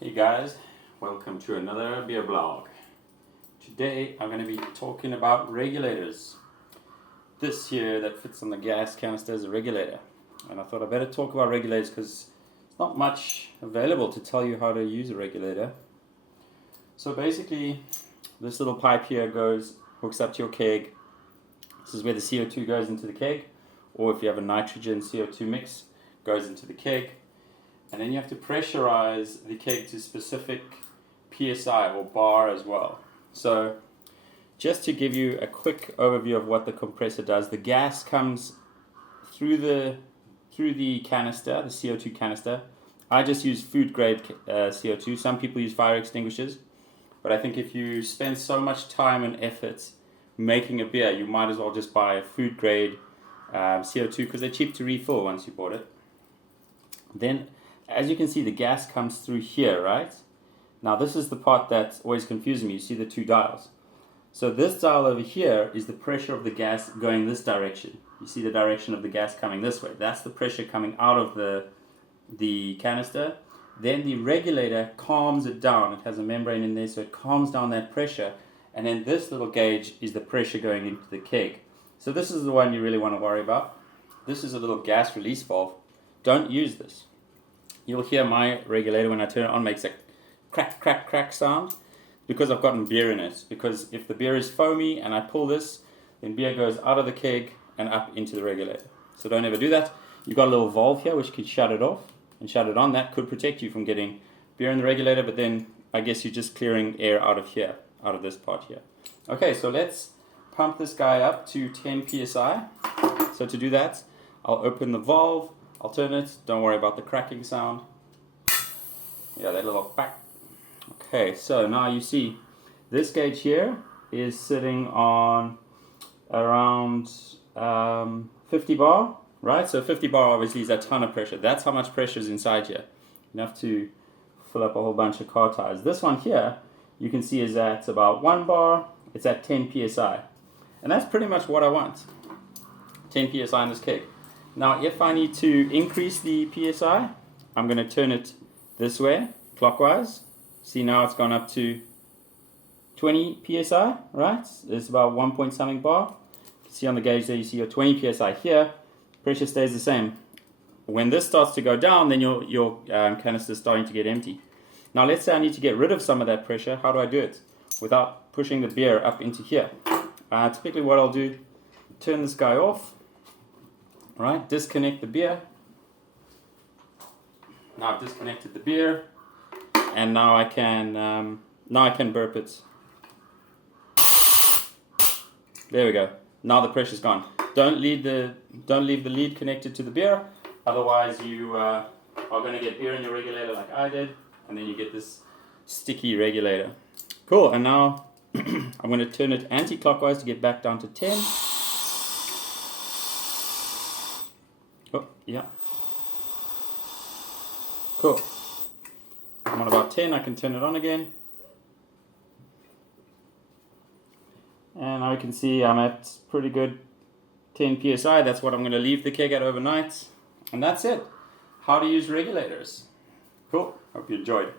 Hey guys, welcome to another beer blog. Today I'm going to be talking about regulators. This here that fits on the gas canister is a regulator, and I thought I'd better talk about regulators because there's not much available to tell you how to use a regulator. So basically this little pipe here hooks up to your keg. This is where the CO2 goes into the keg, or if you have a nitrogen CO2 mix, goes into the keg. And then you have to pressurize the keg to specific PSI or bar as well. So just to give you a quick overview of what the compressor does, the gas comes through the canister, the CO2 canister. I just use food grade CO2. Some people use fire extinguishers, but I think if you spend so much time and effort making a beer, you might as well just buy a food grade CO2 because they're cheap to refill once you bought it. Then, as you can see, the gas comes through here, right? Now this is the part that's always confusing me. You see the two dials. So this dial over here is the pressure of the gas going this direction. You see the direction of the gas coming this way. That's the pressure coming out of the canister. Then the regulator calms it down. It has a membrane in there, so it calms down that pressure. And then this little gauge is the pressure going into the keg. So this is the one you really want to worry about. This is a little gas release valve. Don't use this. You'll hear my regulator when I turn it on makes a crack, crack, crack sound because I've gotten beer in it. Because if the beer is foamy and I pull this, then beer goes out of the keg and up into the regulator. So don't ever do that. You've got a little valve here which can shut it off and shut it on. That could protect you from getting beer in the regulator, but then I guess you're just clearing air out of here, out of this part here. Okay, so let's pump this guy up to 10 psi. So to do that, I'll open the valve. I'll turn it, don't worry about the cracking sound. Yeah, that little back. Okay, so now you see this gauge here is sitting on around 50 bar, right? So 50 bar obviously is a ton of pressure. That's how much pressure is inside here. Enough to fill up a whole bunch of car tires. This one here, you can see is at about 1 bar. It's at 10 psi. And that's pretty much what I want. 10 psi in this keg. Now, if I need to increase the PSI, I'm going to turn it this way, clockwise. See, now it's gone up to 20 PSI, right? It's about 1 point something bar. You can see on the gauge there, you see your 20 PSI here. Pressure stays the same. When this starts to go down, then your canister is starting to get empty. Now, let's say I need to get rid of some of that pressure. How do I do it? Without pushing the beer up into here. Typically what I'll do, turn this guy off. Right, disconnect the beer. Now I've disconnected the beer, and now I can burp it. There we go. Now the pressure's gone. Don't leave the lead connected to the beer, otherwise you are going to get beer in your regulator like I did, and then you get this sticky regulator. Cool. And now I'm going to turn it anti-clockwise to get back down to 10. Oh, yeah. Cool. I'm on about 10, I can turn it on again. And now you can see I'm at pretty good 10 psi. That's what I'm going to leave the keg at overnight. And that's it. How to use regulators. Cool. Hope you enjoyed.